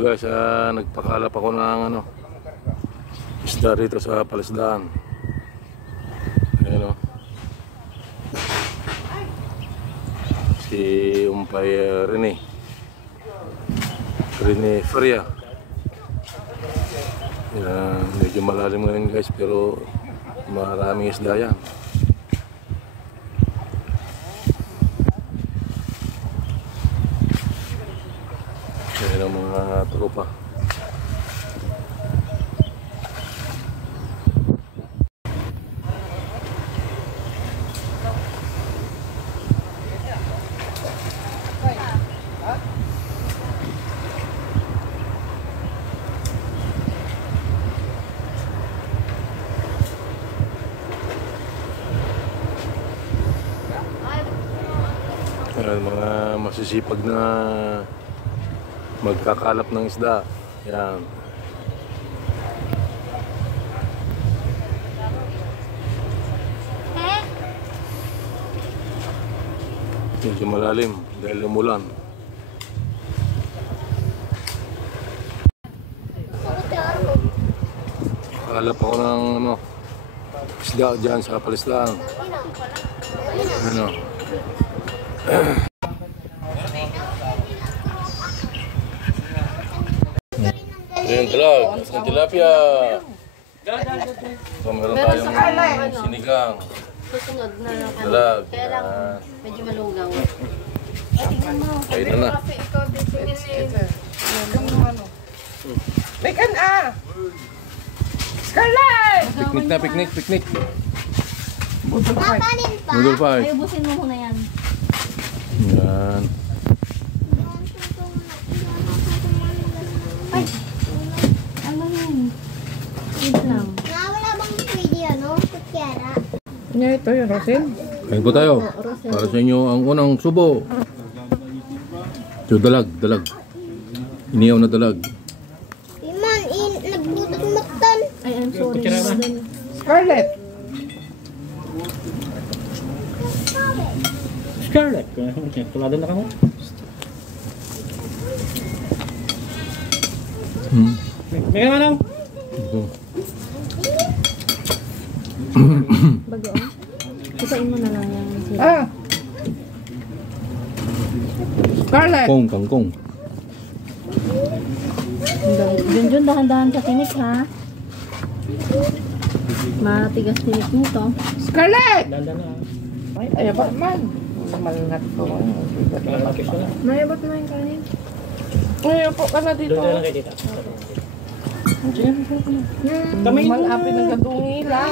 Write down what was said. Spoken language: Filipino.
So guys, nagpakalap ako ng isda rito sa palisdaan. Ayan o. Si Umpay Rene Feria. Yan, medyo malalim ngayon guys, pero maraming isda yan. Ayan ang mga tropa. Ayan, mga masisipag na magkakalap ng isda. Yan. Medyo malalim dahil umulan. Kalap ako ng isda dyan sa palisdaan. Ano? Ayan, dalag. Ang tilapia. So, meron tayong sinigang. Susunod na lang kami. Dalag. Kaya lang medyo malunggaw. Ayun na. Mekan Scarlett! Picnic na, picnic. Kakanin pa. Noodle pie. Ay, ubusin mo muna yan. Yan. Ay! Ano yun? Wait lang. Wala bang pwede kutsara? Ito yung Rosin. Kain po tayo. Para sa inyo ang unang subo. Ito dalag. Iniyaw na dalag. Iman, nagbutot matan. Ay, I'm sorry. Scarlett! Scarlett, tulado na kamo. May ka naman. Bagoong. Kusain mo na lang yung sila. Scarlett! Kangkong. Junjun, dahan-dahan sa tinik ha. Matigas tinik nito. Scarlett! Danda na. Ay, ayabat man. Malingat ko. Mayabot na yung kanin. Ay, upo ka na dito. Doon lang kay tita. Malapit ng gadungi lang.